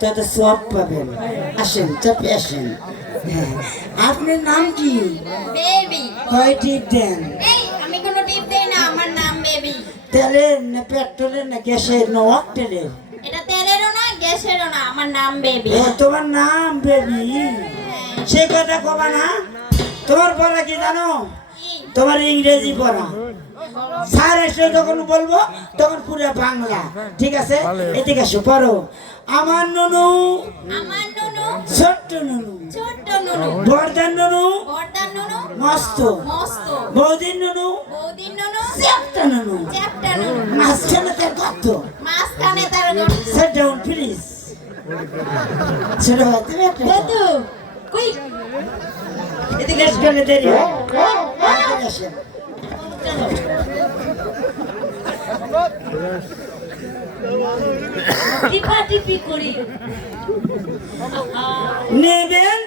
তত সব পাবেন। আসেন, চাপে আসেন। হ্যাঁ, আপনার নাম কি? বেবি। কয় টিপ দেন? এই আমি কোনো টিপ দেই না, আমার নাম বেবি। তেলের না পেট্রোলের না গ্যাসের না অকটেলের? এটা তেলেরও না গ্যাসেরও না, আমার নাম বেবি। তোমার নাম বেবি? সে কথা কবা না। তোমার পড়া কি জানো? তোমার ইংরেজি পড়া। স্যার এসে যখন বলবো তখন পুরো বাংলা, ঠিক আছে? এদিকে এসো, পড়ো। আমার নুনু, আমার নুনু, ছোট্ট নুনু, ছোট্ট নুনু, বর্দার নুনু, বর্দার নুনু, মস্ত, মস্ত, বৌদির নুনু, বৌদির নুনু, চ্যাপ্টা নুনু, চ্যাপ্টা নুনু, মাঝখানে তার গর্ত। মাঝখানে তার গর্ত। Sit down, please. ছোট ভাই, তুমি একটা দাদু কই এদিকে এসে দেরি হয়। এদিকে আসেন। টিপা টিপি করি। নেবেন